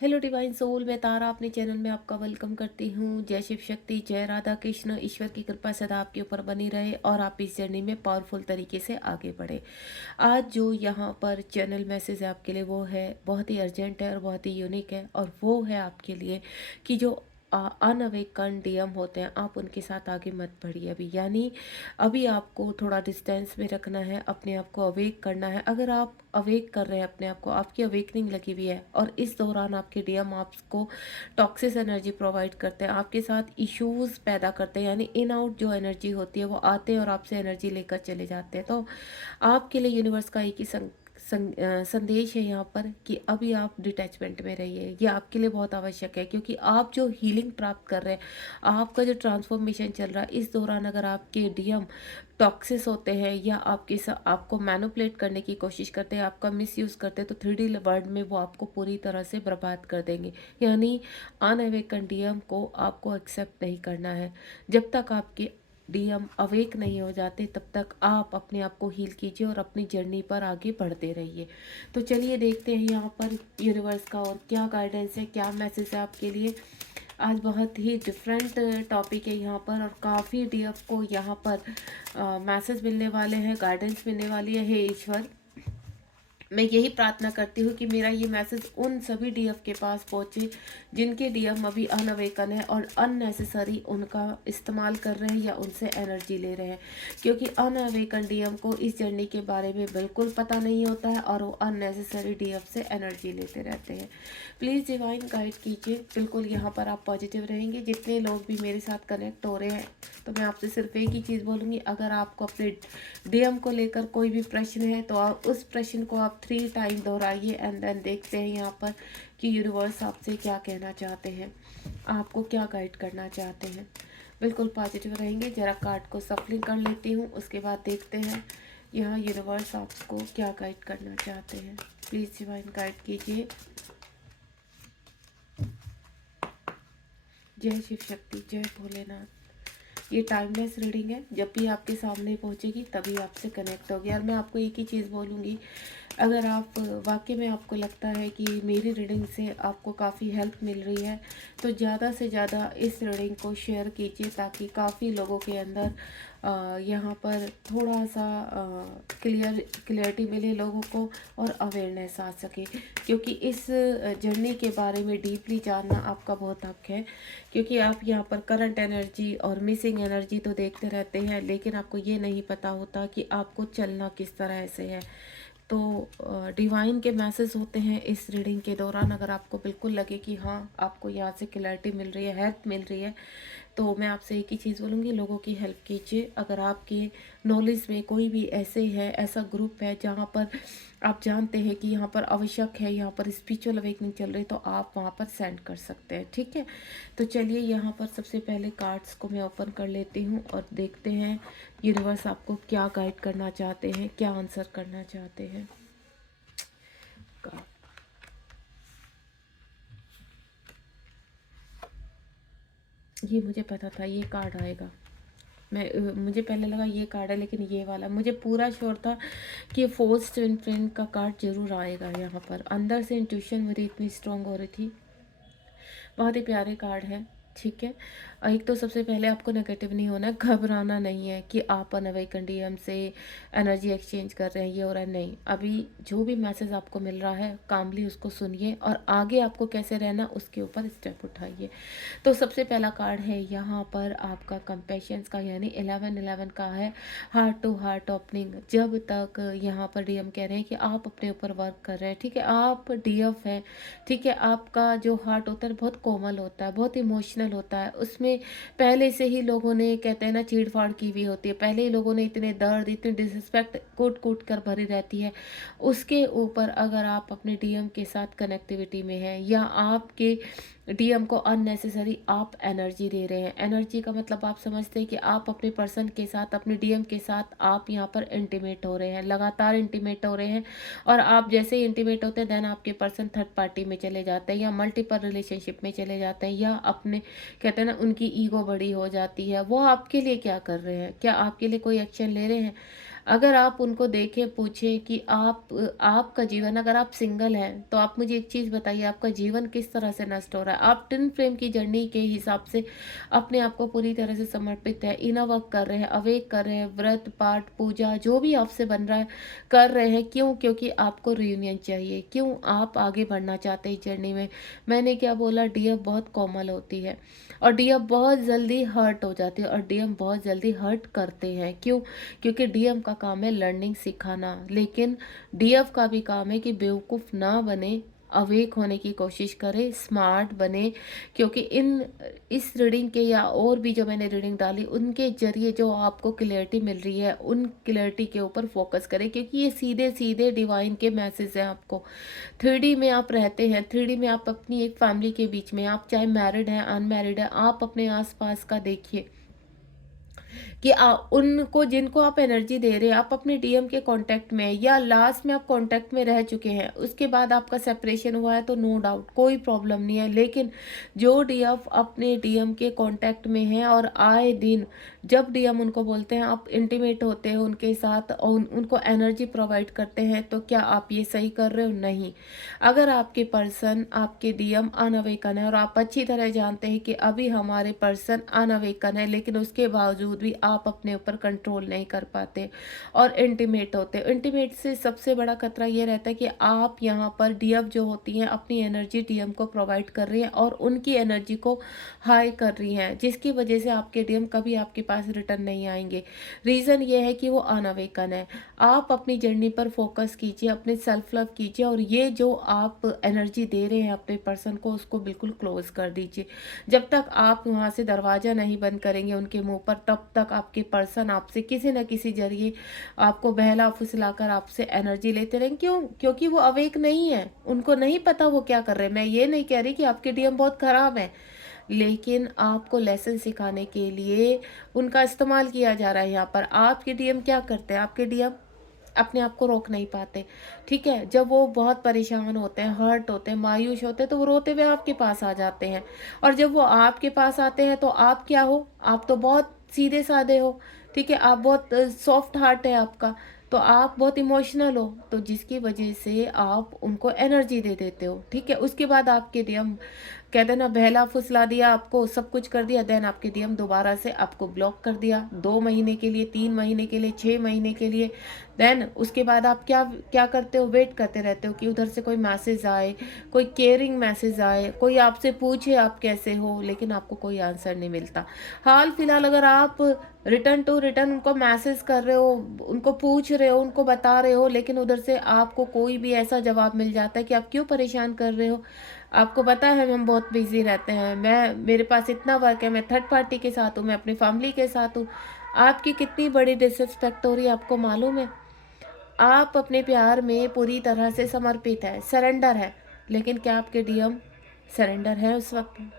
Hello divine soul, मैं तारा अपने channel में आपका वेलकम करती हूँ। जय शिव शक्ति, जय राधा कृष्ण। ईश्वर की कृपा सदा आपके ऊपर बनी रहे और आप इस जर्नी में पावरफुल तरीके से आगे बढ़े। आज जो यहाँ पर चैनल मैसेज है आपके लिए, वो है बहुत ही अर्जेंट है और बहुत ही यूनिक है। और वो है आपके लिए कि जो अनअवेकन डीएम होते हैं, आप उनके साथ आगे मत बढ़िए अभी। यानी अभी आपको थोड़ा डिस्टेंस में रखना है, अपने आप को अवेक करना है। अगर आप अवेक कर रहे हैं अपने आप को, आपकी अवेकनिंग लगी हुई है और इस दौरान आपके डीएम आपको टॉक्सिस एनर्जी प्रोवाइड करते हैं, आपके साथ इश्यूज पैदा करते हैं, यानी इन आउट जो एनर्जी होती है वो आते हैं और आपसे एनर्जी लेकर चले जाते हैं। तो आपके लिए यूनिवर्स का एक ही संदेश है यहाँ पर कि अभी आप डिटैचमेंट में रहिए। ये आपके लिए बहुत आवश्यक है, क्योंकि आप जो हीलिंग प्राप्त कर रहे हैं, आपका जो ट्रांसफॉर्मेशन चल रहा है, इस दौरान अगर आपके डीएम टॉक्सिस होते हैं या आपको मैनिपुलेट करने की कोशिश करते हैं, आपका मिसयूज़ करते हैं, तो 3D वर्ल्ड में वो आपको पूरी तरह से बर्बाद कर देंगे। यानी अनअवेकन डीएम को आपको एक्सेप्ट नहीं करना है। जब तक आपके डीएम अवेक नहीं हो जाते, तब तक आप अपने आप को हील कीजिए और अपनी जर्नी पर आगे बढ़ते रहिए। तो चलिए देखते हैं यहाँ पर यूनिवर्स का और क्या गाइडेंस है, क्या मैसेज है आपके लिए। आज बहुत ही डिफरेंट टॉपिक है यहाँ पर और काफ़ी डीएफ को यहाँ पर मैसेज मिलने वाले हैं, गाइडेंस मिलने वाली है। हे ईश्वर, मैं यही प्रार्थना करती हूँ कि मेरा ये मैसेज उन सभी डीएफ के पास पहुँचे जिनके डीएम अभी अनअवेकन है और अननेसेसरी उनका इस्तेमाल कर रहे हैं या उनसे एनर्जी ले रहे हैं, क्योंकि अनअवेकन डीएम को इस जर्नी के बारे में बिल्कुल पता नहीं होता है और वो अननेसेसरी डीएफ से एनर्जी लेते रहते हैं। प्लीज़ डिवाइन गाइड कीजिए। बिल्कुल यहाँ पर आप पॉजिटिव रहेंगे। जितने लोग भी मेरे साथ कनेक्ट हो रहे हैं, तो मैं आपसे सिर्फ एक ही चीज़ बोलूँगी, अगर आपको अपने डीएम को लेकर कोई भी प्रश्न है तो आप उस प्रश्न को आप 3 टाइम दोहराइए एंड देन देखते हैं यहाँ पर कि यूनिवर्स आपसे क्या कहना चाहते हैं, आपको क्या गाइड करना चाहते हैं। बिल्कुल पॉजिटिव रहेंगे। जरा कार्ड को सफलिंग कर लेती हूँ, उसके बाद देखते हैं यहाँ यूनिवर्स आपको क्या गाइड करना चाहते हैं। प्लीज़ डिवाइन गाइड कीजिए। जय शिव शक्ति, जय भोलेनाथ। ये टाइमलेस रीडिंग है, जब भी आपके सामने पहुंचेगी तभी आपसे कनेक्ट होगी। और मैं आपको एक ही चीज़ बोलूँगी, अगर आप वाकई में आपको लगता है कि मेरी रीडिंग से आपको काफ़ी हेल्प मिल रही है, तो ज़्यादा से ज़्यादा इस रीडिंग को शेयर कीजिए, ताकि काफ़ी लोगों के अंदर यहाँ पर थोड़ा सा क्लियरिटी मिले लोगों को और अवेयरनेस आ सके। क्योंकि इस जर्नी के बारे में डीपली जानना आपका बहुत हक है, क्योंकि आप यहाँ पर करंट एनर्जी और मिसिंग एनर्जी तो देखते रहते हैं, लेकिन आपको ये नहीं पता होता कि आपको चलना किस तरह से है। तो डिवाइन के मैसेज होते हैं इस रीडिंग के दौरान। अगर आपको बिल्कुल लगे कि हाँ, आपको यहाँ से क्लैरिटी मिल रही है, हेल्प मिल रही है, तो मैं आपसे एक ही चीज़ बोलूँगी, लोगों की हेल्प कीजिए। अगर आपके नॉलेज में कोई भी ऐसे है, ऐसा ग्रुप है जहाँ पर आप जानते हैं कि यहाँ पर आवश्यक है, यहाँ पर स्पिरिचुअल अवेकनिंग चल रही है, तो आप वहाँ पर सेंड कर सकते हैं। ठीक है, तो चलिए यहाँ पर सबसे पहले कार्ड्स को मैं ओपन कर लेती हूँ और देखते हैं यूनिवर्स आपको क्या गाइड करना चाहते हैं, क्या आंसर करना चाहते हैं। ये मुझे पता था ये कार्ड आएगा। मुझे पहले लगा ये कार्ड है, लेकिन ये वाला मुझे पूरा श्योर था कि फोर्स ट्विन फ्लेम का कार्ड जरूर आएगा। यहाँ पर अंदर से इंट्यूशन मेरी इतनी स्ट्रांग हो रही थी। बहुत ही प्यारे कार्ड है। ठीक है, एक तो सबसे पहले आपको नेगेटिव नहीं होना है, घबराना नहीं है कि आप अनअवेकन डीएम से एनर्जी एक्सचेंज कर रहे हैं, ये हो रहा है, नहीं। अभी जो भी मैसेज आपको मिल रहा है, कामली उसको सुनिए और आगे आपको कैसे रहना उसके ऊपर स्टेप उठाइए। तो सबसे पहला कार्ड है यहाँ पर आपका कंपैशंस का, यानी 11-11 का है, हार्ट टू हार्ट ओपनिंग। जब तक यहाँ पर डीएम कह रहे हैं कि आप अपने ऊपर वर्क कर रहे हैं, ठीक है, आप डीएफ हैं, ठीक है, आपका जो हार्ट होता है बहुत कोमल होता है, बहुत इमोशनल होता है, उसमें पहले से ही लोगों ने, कहते हैं ना, चीड़ फाड़ की हुई होती है, पहले ही लोगों ने इतने दर्द, इतनी डिसरिस्पेक्ट कूट कूट कर भरी रहती है। उसके ऊपर अगर आप अपने डीएम के साथ कनेक्टिविटी में हैं या आपके डीएम को अननेसेसरी आप एनर्जी दे रहे हैं, एनर्जी का मतलब आप समझते हैं कि आप अपने पर्सन के साथ, अपने डीएम के साथ आप यहाँ पर इंटीमेट हो रहे हैं, लगातार इंटीमेट हो रहे हैं, और आप जैसे ही इंटीमेट होते हैं देन आपके पर्सन थर्ड पार्टी में चले जाते हैं या मल्टीपल रिलेशनशिप में चले जाते हैं, या अपने, कहते हैं ना, उनकी ईगो बड़ी हो जाती है। वो आपके लिए क्या कर रहे हैं, क्या आपके लिए कोई एक्शन ले रहे हैं? अगर आप उनको देखें, पूछें कि आपका जीवन, अगर आप सिंगल हैं तो आप मुझे एक चीज़ बताइए, आपका जीवन किस तरह से नष्ट हो रहा है। आप ट्विन फ्लेम की जर्नी के हिसाब से अपने आप को पूरी तरह से समर्पित है, इनर वर्क कर रहे हैं, अवेक कर रहे हैं, व्रत पाठ पूजा जो भी आपसे बन रहा है कर रहे हैं। क्यों? क्योंकि आपको रियूनियन चाहिए। क्यों? आप आगे बढ़ना चाहते हैं इस जर्नी में। मैंने क्या बोला, डीएफ बहुत कोमल होती है और डीएफ बहुत जल्दी हर्ट हो जाती है और डीएम बहुत जल्दी हर्ट करते हैं। क्यों? क्योंकि डीएम का काम है लर्निंग सिखाना, लेकिन डीएफ का भी काम है कि बेवकूफ़ ना बने, अवेक होने की कोशिश करें, स्मार्ट बने। क्योंकि इस रीडिंग के या और भी जो मैंने रीडिंग डाली उनके जरिए जो आपको क्लैरिटी मिल रही है, उन क्लैरिटी के ऊपर फोकस करें, क्योंकि ये सीधे सीधे डिवाइन के मैसेज हैं आपको। 3D में आप रहते हैं, 3D में आप अपनी एक फैमिली के बीच में, आप चाहे मैरिड हैं अनमैरिड हैं, आप अपने आसपास का देखिए कि उनको जिनको आप एनर्जी दे रहे हैं, आप अपने डीएम के कांटेक्ट में या लास्ट में आप कांटेक्ट में रह चुके हैं, उसके बाद आपका सेपरेशन हुआ है तो नो डाउट कोई प्रॉब्लम नहीं है। लेकिन जो डीएम अपने डीएम के कांटेक्ट में है और आए दिन जब डीएम उनको बोलते हैं, आप इंटीमेट होते हैं उनके साथ और उनको एनर्जी प्रोवाइड करते हैं, तो क्या आप ये सही कर रहे हो? नहीं। अगर आपके पर्सन, आपके डीएम अनअवेकन है और आप अच्छी तरह जानते हैं कि अभी हमारे पर्सन अनअवेकन है, लेकिन उसके बावजूद भी आप अपने ऊपर कंट्रोल नहीं कर पाते और इंटीमेट होते हैं। इंटीमेट से सबसे बड़ा खतरा ये रहता है कि आप यहाँ पर डीएफ जो होती हैं अपनी एनर्जी डीएम को प्रोवाइड कर रही हैं और उनकी एनर्जी को हाई कर रही हैं, जिसकी वजह से आपके डीएम कभी आपके पास रिटर्न नहीं आएंगे। रीज़न ये है कि वो अनअवेकन है। आप अपनी जर्नी पर फोकस कीजिए, अपने सेल्फ लव कीजिए और ये जो आप एनर्जी दे रहे हैं अपने पर्सन को, उसको बिल्कुल क्लोज कर दीजिए। जब तक आप वहाँ से दरवाज़ा नहीं बंद करेंगे उनके मुंह पर, तब तक आपके पर्सन आपसे किसी न किसी जरिए आपको बहला फुसलाकर आपसे एनर्जी लेते रहेंगे। क्यों? क्योंकि वो अवेक नहीं है, उनको नहीं पता वो क्या कर रहे हैं। मैं ये नहीं कह रही कि आपके डीएम बहुत खराब है, लेकिन आपको लेसन सिखाने के लिए उनका इस्तेमाल किया जा रहा है। यहाँ पर आपके डीएम क्या करते हैं? आपके डीएम अपने आप को रोक नहीं पाते, ठीक है। जब वो बहुत परेशान होते हैं, हर्ट होते हैं, मायूस होते हैं, तो वो रोते हुए आपके पास आ जाते हैं। और जब वो आपके पास आते हैं तो आप क्या हो? आप तो बहुत सीधे साधे हो, ठीक है। आप बहुत सॉफ्ट हार्ट है आपका, तो आप बहुत इमोशनल हो, तो जिसकी वजह से आप उनको एनर्जी दे देते हो, ठीक है। उसके बाद आपके डीएम कहते हैं ना, बहला फुसला दिया आपको, सब कुछ कर दिया, देन आपके डीएम दोबारा से आपको ब्लॉक कर दिया 2 महीने के लिए, 3 महीने के लिए, 6 महीने के लिए। देन उसके बाद आप क्या क्या करते हो? वेट करते रहते हो कि उधर से कोई मैसेज आए, कोई केयरिंग मैसेज आए, कोई आपसे पूछे आप कैसे हो, लेकिन आपको कोई आंसर नहीं मिलता। हाल फिलहाल अगर आप रिटर्न टू रिटर्न उनको मैसेज कर रहे हो, उनको पूछ रहे हो, उनको बता रहे हो, लेकिन उधर से आपको कोई भी ऐसा जवाब मिल जाता है कि आप क्यों परेशान कर रहे हो, आपको पता है हम बहुत बिजी रहते हैं, मेरे पास इतना वर्क है, मैं थर्ड पार्टी के साथ हूँ, मैं अपनी फैमिली के साथ हूँ। आपकी कितनी बड़ी डिसरिस्पेक्ट हो रही है, आपको मालूम है? आप अपने प्यार में पूरी तरह से समर्पित है, सरेंडर है, लेकिन क्या आपके डीएम सरेंडर है उस वक्त?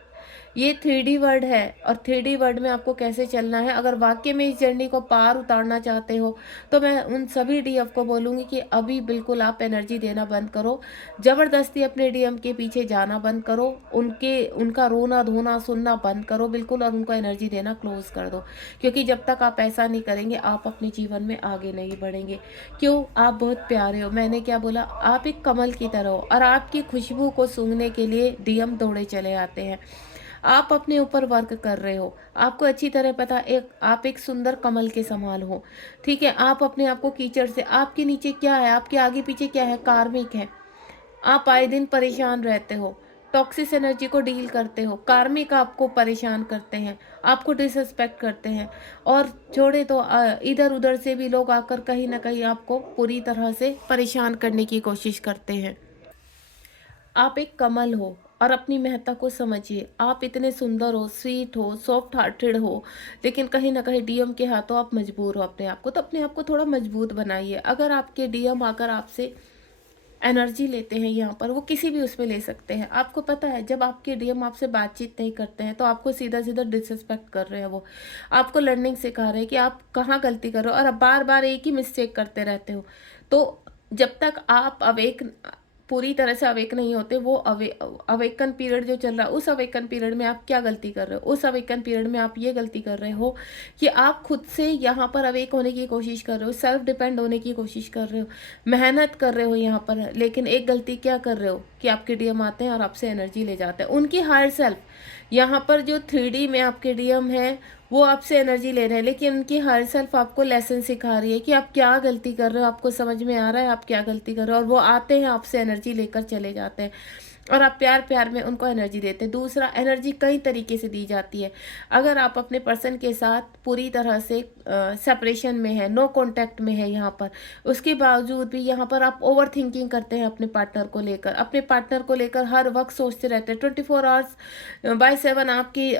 ये 3D वर्ड है और 3D वर्ड में आपको कैसे चलना है। अगर वाकई में इस जर्नी को पार उतारना चाहते हो तो मैं उन सभी डीएफ को बोलूँगी कि अभी बिल्कुल आप एनर्जी देना बंद करो, ज़बरदस्ती अपने डीएम के पीछे जाना बंद करो, उनका रोना धोना सुनना बंद करो बिल्कुल और उनको एनर्जी देना क्लोज कर दो। क्योंकि जब तक आप ऐसा नहीं करेंगे आप अपने जीवन में आगे नहीं बढ़ेंगे। क्यों? आप बहुत प्यारे हो। मैंने क्या बोला? आप एक कमल की तरह हो और आपकी खुशबू को सूंघने के लिए डीएम दौड़े चले आते हैं। आप अपने ऊपर वर्क कर रहे हो, आपको अच्छी तरह पता, आप एक सुंदर कमल के समान हो, ठीक है। आप अपने आप को कीचड़ से, आपके नीचे क्या है, आपके आगे पीछे क्या है? कार्मिक है। आप आए दिन परेशान रहते हो, टॉक्सिस एनर्जी को डील करते हो, कार्मिक आपको परेशान करते हैं, आपको डिसरिस्पेक्ट करते हैं और छोड़े तो इधर उधर से भी लोग आकर कहीं ना कहीं आपको पूरी तरह से परेशान करने की कोशिश करते हैं। आप एक कमल हो और अपनी महत्ता को समझिए। आप इतने सुंदर हो, स्वीट हो, सॉफ्ट हार्टेड हो, लेकिन कहीं ना कहीं डीएम के हाथों आप मजबूर हो अपने आप को, तो अपने आप को थोड़ा मजबूत बनाइए। अगर आपके डीएम आकर आपसे एनर्जी लेते हैं यहाँ पर, वो किसी भी उसमें ले सकते हैं। आपको पता है जब आपके डीएम आपसे बातचीत नहीं करते हैं तो आपको सीधा सीधा डिसरिस्पेक्ट कर रहे हैं। वो आपको लर्निंग सिखा रहे हैं कि आप कहाँ गलती कर रहे हो और आप बार बार एक ही मिस्टेक करते रहते हो। तो जब तक आप अवेक पूरी तरह से अवेक नहीं होते, वो अवेकन पीरियड जो चल रहा है, उस अवेकन पीरियड में आप क्या गलती कर रहे हो? उस अवेकन पीरियड में आप ये गलती कर रहे हो कि आप खुद से यहाँ पर अवेक होने की कोशिश कर रहे हो, सेल्फ डिपेंड होने की कोशिश कर रहे हो, मेहनत कर रहे हो यहाँ पर, लेकिन एक गलती क्या कर रहे हो कि आपके डीएम आते हैं और आपसे एनर्जी ले जाते हैं। उनकी हायर सेल्फ, यहाँ पर जो 3D में आपके डीएम है वो आपसे एनर्जी ले रहे हैं, लेकिन उनकी हायर सेल्फ आपको लेसन सिखा रही है कि आप क्या गलती कर रहे हो, आपको समझ में आ रहा है आप क्या गलती कर रहे हो, और वो आते हैं आपसे एनर्जी लेकर चले जाते हैं और आप प्यार प्यार में उनको एनर्जी देते हैं। दूसरा, एनर्जी कई तरीके से दी जाती है। अगर आप अपने पर्सन के साथ पूरी तरह से सेपरेशन में है, नो कांटेक्ट में है यहाँ पर, उसके बावजूद भी यहाँ पर आप ओवर थिंकिंग करते हैं अपने पार्टनर को लेकर, अपने पार्टनर को लेकर हर वक्त सोचते रहते हैं, 24 आवर्स/7 आपकी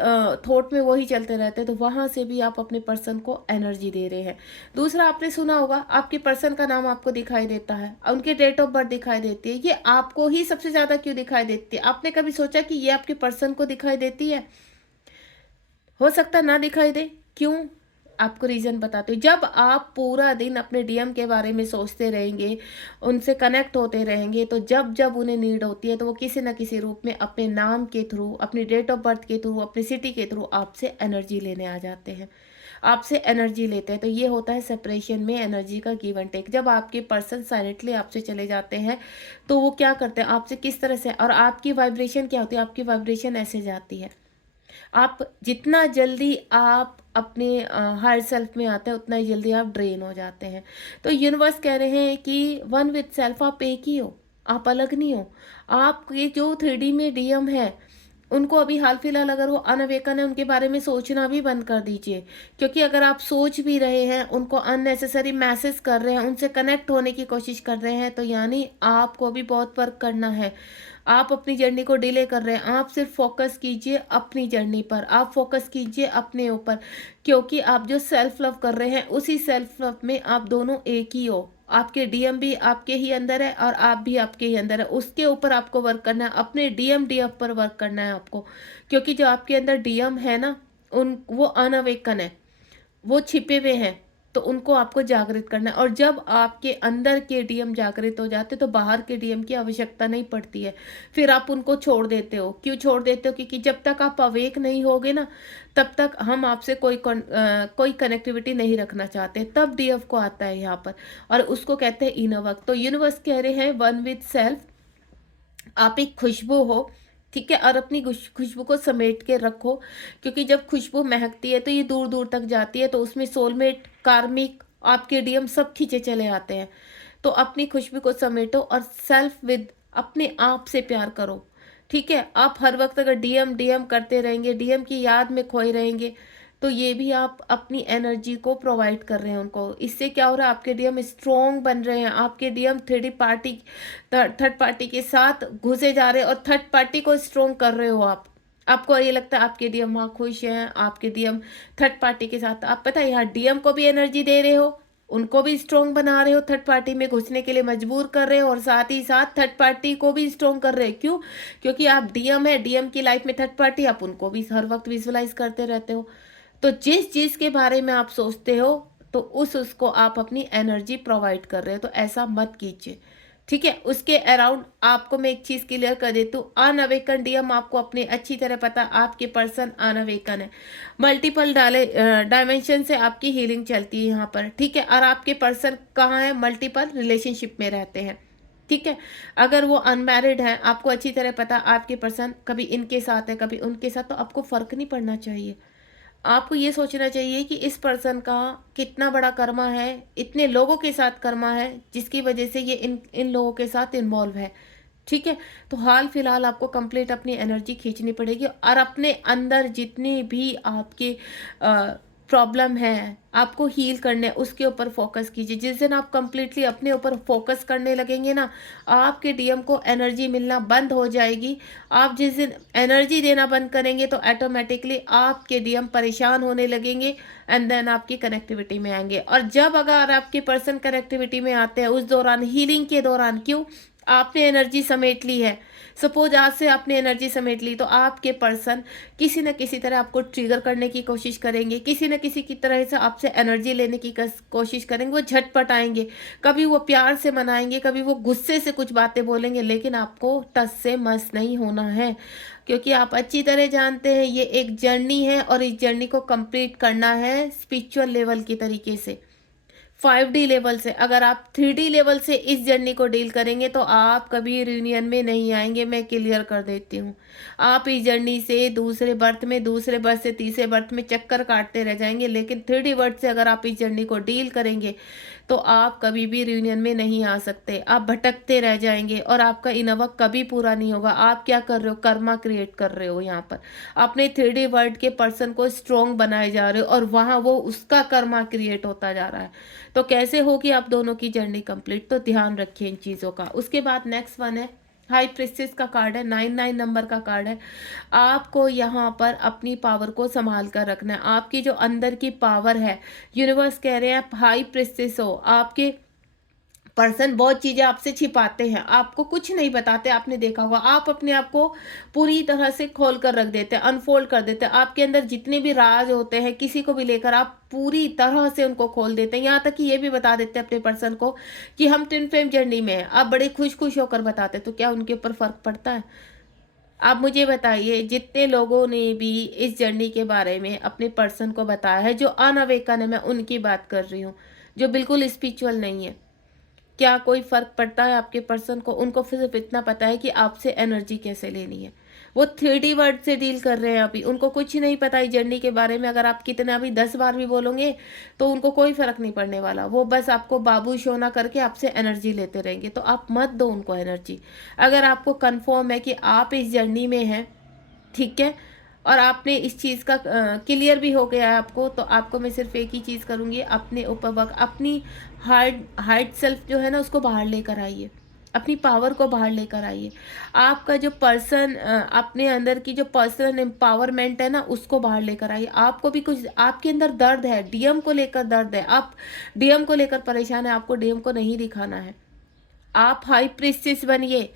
थॉट में वही चलते रहते हैं, तो वहाँ से भी आप अपने पर्सन को एनर्जी दे रहे हैं। दूसरा, आपने सुना होगा आपके पर्सन का नाम आपको दिखाई देता है, उनके डेट ऑफ बर्थ दिखाई देती है। ये आपको ही सबसे ज़्यादा क्यों दिखाई देती है? आपने कभी सोचा कि ये आपके पर्सन को दिखाई देती है? हो सकता ना दिखाई दे, क्यों? आपको रीज़न बताती हूँ। जब आप पूरा दिन अपने डीएम के बारे में सोचते रहेंगे, उनसे कनेक्ट होते रहेंगे, तो जब जब उन्हें नीड होती है तो वो किसी न किसी रूप में अपने नाम के थ्रू, अपनी डेट ऑफ बर्थ के थ्रू, अपनी सिटी के थ्रू आपसे एनर्जी लेने आ जाते हैं, आपसे एनर्जी लेते हैं। तो ये होता है सेपरेशन में एनर्जी का गिव एंड टेक। जब आपके पर्सन साइलेंटली आपसे चले जाते हैं तो वो क्या करते हैं आपसे, किस तरह से, और आपकी वाइब्रेशन क्या होती है? आपकी वाइब्रेशन ऐसे जाती है, आप जितना जल्दी आप अपने हायर सेल्फ में आते हैं उतना ही जल्दी आप ड्रेन हो जाते हैं। तो यूनिवर्स कह रहे हैं कि वन विद सेल्फ, आप एक ही हो, आप अलग नहीं हो। आपके जो 3D में डीएम है उनको अभी हाल फिलहाल अगर वो अनअवेकन है, उनके बारे में सोचना भी बंद कर दीजिए, क्योंकि अगर आप सोच भी रहे हैं, उनको अननेसेसरी मैसेज कर रहे हैं, उनसे कनेक्ट होने की कोशिश कर रहे हैं, तो यानी आपको भी बहुत वर्क करना है। आप अपनी जर्नी को डिले कर रहे हैं। आप सिर्फ फोकस कीजिए अपनी जर्नी पर, आप फोकस कीजिए अपने ऊपर, क्योंकि आप जो सेल्फ लव कर रहे हैं उसी सेल्फ लव में आप दोनों एक ही हो। आपके डीएम भी आपके ही अंदर है और आप भी आपके ही अंदर है। उसके ऊपर आपको वर्क करना है, अपने डीएम डीएफ पर वर्क करना है आपको, क्योंकि जो आपके अंदर डीएम है ना, वो अनअवेकन है, वो छिपे हुए हैं, तो उनको आपको जागृत करना है। और जब आपके अंदर के डीएम जागृत हो जाते तो बाहर के डीएम की आवश्यकता नहीं पड़ती है, फिर आप उनको छोड़ देते हो। क्यों छोड़ देते हो? क्योंकि जब तक आप अवेक नहीं होगे ना, तब तक हम आपसे कोई कनेक्टिविटी नहीं रखना चाहते, तब डीएफ को आता है यहाँ पर, और उसको कहते हैं इनर वर्क। तो यूनिवर्स कह रहे हैं वन विद सेल्फ, आप एक खुशबू हो, ठीक है, और अपनी खुशबू को समेट के रखो, क्योंकि जब खुशबू महकती है तो ये दूर दूर तक जाती है, तो उसमें सोलमेट, कार्मिक, आपके डीएम सब खींचे चले आते हैं। तो अपनी खुशबू को समेटो और सेल्फ विद, अपने आप से प्यार करो, ठीक है। आप हर वक्त अगर डीएम डीएम करते रहेंगे, डीएम की याद में खोए रहेंगे, तो ये भी आप अपनी एनर्जी को प्रोवाइड कर रहे हैं उनको। इससे क्या हो रहा है? आपके डीएम स्ट्रॉन्ग बन रहे हैं, आपके डीएम थर्ड पार्टी के साथ घुसे जा रहे हैं और थर्ड पार्टी को स्ट्रॉन्ग कर रहे हो आप। आपको ये लगता है आपके डीएम वहाँ खुश हैं, आपके डीएम थर्ड पार्टी के साथ, आप पता है यहाँ डीएम को भी एनर्जी दे रहे हो, उनको भी स्ट्रॉन्ग बना रहे हो, थर्ड पार्टी में घुसने के लिए मजबूर कर रहे हो, और साथ ही साथ थर्ड पार्टी को भी स्ट्रॉन्ग कर रहे हो। क्यों? क्योंकि आप डीएम है, डीएम की लाइफ में थर्ड पार्टी, आप उनको भी हर वक्त विजुअलाइज करते रहते हो। तो जिस चीज़ के बारे में आप सोचते हो तो उसको आप अपनी एनर्जी प्रोवाइड कर रहे हो, तो ऐसा मत कीजिए, ठीक है। उसके अराउंड आपको मैं एक चीज़ क्लियर कर देती हूँ, अनअवेकन डीएम आपको अपने अच्छी तरह पता, आपके पर्सन अनअवेकन है, मल्टीपल डायमेंशन से आपकी हीलिंग चलती है यहाँ पर, ठीक है। और आपके पर्सन कहाँ है? मल्टीपल रिलेशनशिप में रहते हैं, ठीक है। अगर वो अनमैरिड है, आपको अच्छी तरह पता आपके पर्सन कभी इनके साथ है कभी उनके साथ, तो आपको फर्क नहीं पड़ना चाहिए। आपको ये सोचना चाहिए कि इस पर्सन का कितना बड़ा कर्मा है, इतने लोगों के साथ कर्मा है जिसकी वजह से ये इन लोगों के साथ इन्वॉल्व है, ठीक है। तो हाल फिलहाल आपको कंप्लीट अपनी एनर्जी खींचनी पड़ेगी और अपने अंदर जितनी भी आपके प्रॉब्लम है आपको हील करने, उसके ऊपर फोकस कीजिए। जिस दिन आप कंप्लीटली अपने ऊपर फोकस करने लगेंगे ना, आपके डीएम को एनर्जी मिलना बंद हो जाएगी। आप जिस दिन एनर्जी देना बंद करेंगे तो ऑटोमेटिकली आपके डीएम परेशान होने लगेंगे एंड देन आपकी कनेक्टिविटी में आएंगे। और जब अगर आपके पर्सन कनेक्टिविटी में आते हैं उस दौरान, हीलिंग के दौरान, क्यों? आपने एनर्जी समेट ली है, सपोज आज से आपने एनर्जी समेट ली तो आपके पर्सन किसी न किसी तरह आपको ट्रिगर करने की कोशिश करेंगे, किसी न किसी की तरह से आपसे एनर्जी लेने की कोशिश करेंगे। वो झटपट आएंगे, कभी वो प्यार से मनाएंगे, कभी वो गुस्से से कुछ बातें बोलेंगे, लेकिन आपको टस से मस नहीं होना है, क्योंकि आप अच्छी तरह जानते हैं ये एक जर्नी है और इस जर्नी को कंप्लीट करना है स्पिरिचुअल लेवल की तरीके से, 5D लेवल से। अगर आप 3D लेवल से इस जर्नी को डील करेंगे तो आप कभी रियूनियन में नहीं आएंगे, मैं क्लियर कर देती हूँ। आप इस जर्नी से दूसरे बर्थ में, दूसरे बर्थ से तीसरे बर्थ में चक्कर काटते रह जाएंगे, लेकिन 3D वर्ड से अगर आप इस जर्नी को डील करेंगे तो आप कभी भी रियूनियन में नहीं आ सकते। आप भटकते रह जाएंगे और आपका इनर वर्क कभी पूरा नहीं होगा। आप क्या कर रहे हो? कर्मा क्रिएट कर रहे हो। यहाँ पर अपने 3D वर्ल्ड के पर्सन को स्ट्रॉन्ग बनाए जा रहे हो और वहाँ वो उसका कर्मा क्रिएट होता जा रहा है। तो कैसे होगी आप दोनों की जर्नी कंप्लीट? तो ध्यान रखिए इन चीज़ों का। उसके बाद नेक्स्ट वन है हाई प्रिस्टेस का कार्ड है, 99 नंबर का कार्ड है। आपको यहाँ पर अपनी पावर को संभाल कर रखना है। आपकी जो अंदर की पावर है, यूनिवर्स कह रहे हैं आप हाई प्रिस्टेस हो। आपके पर्सन बहुत चीज़ें आपसे छिपाते हैं, आपको कुछ नहीं बताते। आपने देखा होगा आप अपने आप को पूरी तरह से खोल कर रख देते हैं, अनफोल्ड कर देते हैं। आपके अंदर जितने भी राज होते हैं किसी को भी लेकर आप पूरी तरह से उनको खोल देते हैं। यहाँ तक कि ये भी बता देते हैं अपने पर्सन को कि हम ट्विन फ्लेम जर्नी में हैं। आप बड़े खुश खुश होकर बताते हैं, तो क्या उनके ऊपर फर्क पड़ता है? आप मुझे बताइए, जितने लोगों ने भी इस जर्नी के बारे में अपने पर्सन को बताया है, जो अनअवेकन है, मैं उनकी बात कर रही हूँ, जो बिल्कुल स्पिरिचुअल नहीं है, क्या कोई फ़र्क पड़ता है आपके पर्सन को? उनको सिर्फ इतना पता है कि आपसे एनर्जी कैसे लेनी है। वो 3D वर्ड से डील कर रहे हैं अभी, उनको कुछ नहीं पता इस जर्नी के बारे में। अगर आप कितना भी 10 बार भी बोलोगे तो उनको कोई फ़र्क नहीं पड़ने वाला। वो बस आपको बाबू शोना करके आपसे एनर्जी लेते रहेंगे, तो आप मत दो उनको एनर्जी। अगर आपको कन्फर्म है कि आप इस जर्नी में हैं, ठीक है, और आपने इस चीज़ का क्लियर भी हो गया है आपको, तो आपको मैं सिर्फ एक ही चीज़ करूँगी, अपने ऊपर वर्क, अपनी हार्ड सेल्फ जो है ना उसको बाहर लेकर आइए, अपनी पावर को बाहर लेकर आइए। आपका जो पर्सन अपने अंदर की जो पर्सनल एम्पावरमेंट है ना उसको बाहर लेकर आइए। आपको भी कुछ आपके अंदर दर्द है, डीएम को लेकर दर्द है, आप डीएम को लेकर परेशान है, आपको डीएम को नहीं दिखाना है। आप हाई प्रीस्टेस बनिए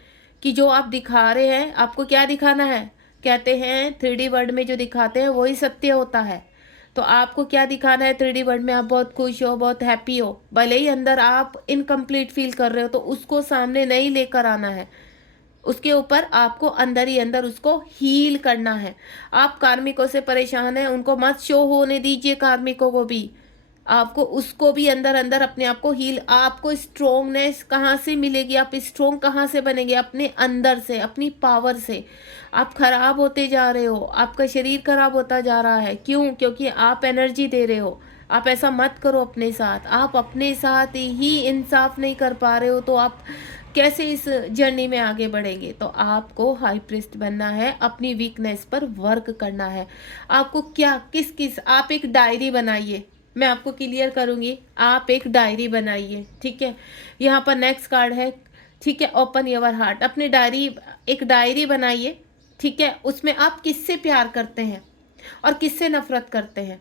कि जो आप दिखा रहे हैं आपको क्या दिखाना है। कहते हैं 3D वर्ल्ड में जो दिखाते हैं वही सत्य होता है। तो आपको क्या दिखाना है 3D वर्ल्ड में? आप बहुत खुश हो, बहुत हैप्पी हो, भले ही अंदर आप इनकम्प्लीट फील कर रहे हो, तो उसको सामने नहीं लेकर आना है। उसके ऊपर आपको अंदर ही अंदर उसको हील करना है। आप कार्मिकों से परेशान हैं, उनको मत शो होने दीजिए, कार्मिकों को भी। आपको उसको भी अंदर अंदर अपने आप को हील। आपको स्ट्रोंगनेस कहाँ से मिलेगी? आप स्ट्रोंग कहाँ से बनेंगे? अपने अंदर से, अपनी पावर से। आप खराब होते जा रहे हो, आपका शरीर खराब होता जा रहा है। क्यों? क्योंकि आप एनर्जी दे रहे हो। आप ऐसा मत करो अपने साथ। आप अपने साथ ही इंसाफ नहीं कर पा रहे हो तो आप कैसे इस जर्नी में आगे बढ़ेंगे? तो आपको हाई प्रिस्ट बनना है, अपनी वीकनेस पर वर्क करना है। आपको क्या किस किस आप एक डायरी बनाइए, मैं आपको क्लियर करूंगी। आप एक डायरी बनाइए, ठीक है। यहाँ पर नेक्स्ट कार्ड है, ठीक है, ओपन योर हार्ट। अपनी डायरी, एक डायरी बनाइए, ठीक है। उसमें आप किससे प्यार करते हैं और किससे नफरत करते हैं।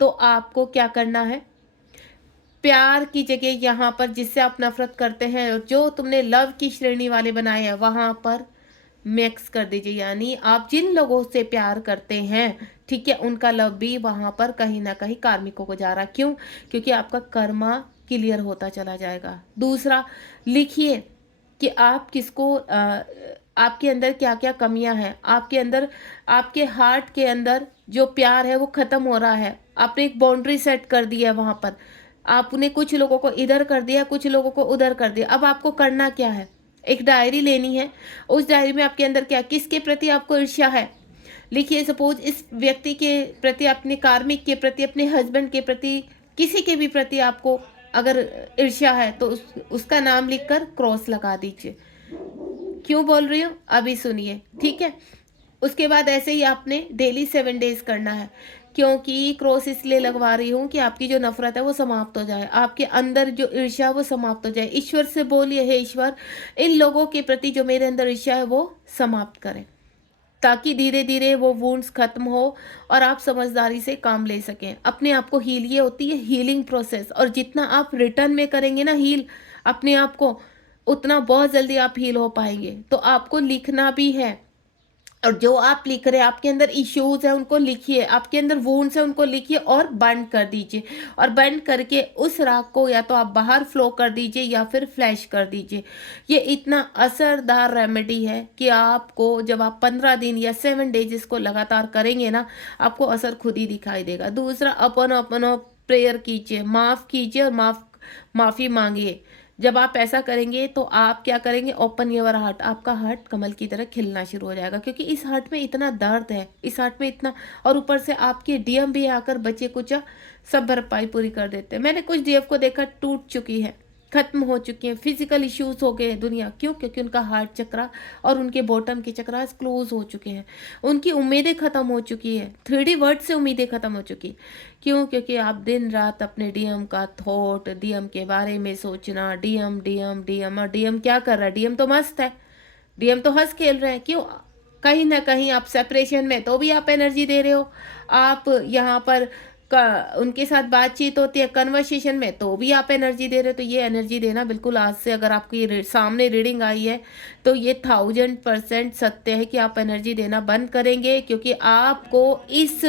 तो आपको क्या करना है, प्यार की जगह यहाँ पर जिससे आप नफरत करते हैं, जो तुमने लव की श्रेणी वाले बनाए हैं, वहाँ पर मिक्स कर दीजिए। यानी आप जिन लोगों से प्यार करते हैं, ठीक है, उनका लव भी वहाँ पर कहीं ना कहीं कार्मिकों को जा रहा। क्यों? क्योंकि आपका कर्मा क्लियर होता चला जाएगा। दूसरा, लिखिए कि आप किसको आपके अंदर क्या क्या कमियां हैं। आपके अंदर, आपके हार्ट के अंदर जो प्यार है वो ख़त्म हो रहा है। आपने एक बाउंड्री सेट कर दी है वहाँ पर। आपने कुछ लोगों को इधर कर दिया, कुछ लोगों को उधर कर दिया। अब आपको करना क्या है, एक डायरी लेनी है। उस डायरी में आपके अंदर क्या, किसके प्रति आपको ईर्ष्या है, लिखिए। सपोज इस व्यक्ति के प्रति, अपने कार्मिक के प्रति, अपने हस्बैंड के प्रति, किसी के भी प्रति आपको अगर ईर्ष्या है तो उसका नाम लिखकर क्रॉस लगा दीजिए। क्यों बोल रही हूँ अभी सुनिए, ठीक है। उसके बाद ऐसे ही आपने डेली 7 डेज करना है। क्योंकि क्रॉस इसलिए लगवा रही हूँ कि आपकी जो नफरत है वो समाप्त हो जाए, आपके अंदर जो ईर्ष्या वो समाप्त हो जाए। ईश्वर से बोलिए, हे ईश्वर, इन लोगों के प्रति जो मेरे अंदर ईर्ष्या है वो समाप्त करें, ताकि धीरे धीरे वो वुंड्स खत्म हो और आप समझदारी से काम ले सकें। अपने आप को हील, ये होती है हीलिंग प्रोसेस। और जितना आप रिटर्न में करेंगे ना हील अपने आप को, उतना बहुत जल्दी आप हील हो पाएंगे। तो आपको लिखना भी है, और जो आप लिख रहे हैं, आपके अंदर इश्यूज है उनको लिखिए, आपके अंदर वुंड्स है उनको लिखिए और बंद कर दीजिए। और बंद करके उस राख को या तो आप बाहर फ्लो कर दीजिए या फिर फ्लैश कर दीजिए। ये इतना असरदार रेमेडी है कि आपको जब आप 15 दिन या 7 डेज इसको लगातार करेंगे ना, आपको असर खुद ही दिखाई देगा। दूसरा, अपन अपन प्रेयर कीजिए, माफ़ कीजिए और माफ़ी मांगिए। जब आप ऐसा करेंगे तो आप क्या करेंगे, ओपन योर हार्ट, आपका हार्ट कमल की तरह खिलना शुरू हो जाएगा, क्योंकि इस हार्ट में इतना दर्द है, इस हार्ट में इतना, और ऊपर से आपके डीएम भी आकर बचे कुछ सब भरपाई पूरी कर देते हैं। मैंने कुछ डीएफ को देखा, टूट चुकी है, खत्म हो चुकी है, फिजिकल इश्यूज हो गए हैं दुनिया, क्यों? क्योंकि उनका हार्ट चक्रा और उनके बॉटम के चक्रास क्लोज हो चुके हैं, उनकी उम्मीदें खत्म हो चुकी है, 3D वर्ड से उम्मीदें खत्म हो चुकी। क्यों? क्योंकि आप दिन रात अपने डीएम का थॉट, डीएम के बारे में सोचना, डीएम डीएम डीएम, और डीएम क्या कर रहा है? डीएम तो मस्त है, डीएम तो हंस खेल रहे हैं। क्यों? कहीं ना कहीं आप सेपरेशन में तो भी आप एनर्जी दे रहे हो, आप यहाँ पर उनके साथ बातचीत होती है कन्वर्सेशन में तो भी आप एनर्जी दे रहे हो। तो ये एनर्जी देना बिल्कुल आज से, अगर आपकी सामने रीडिंग आई है तो ये 1000% सत्य है कि आप एनर्जी देना बंद करेंगे, क्योंकि आपको इस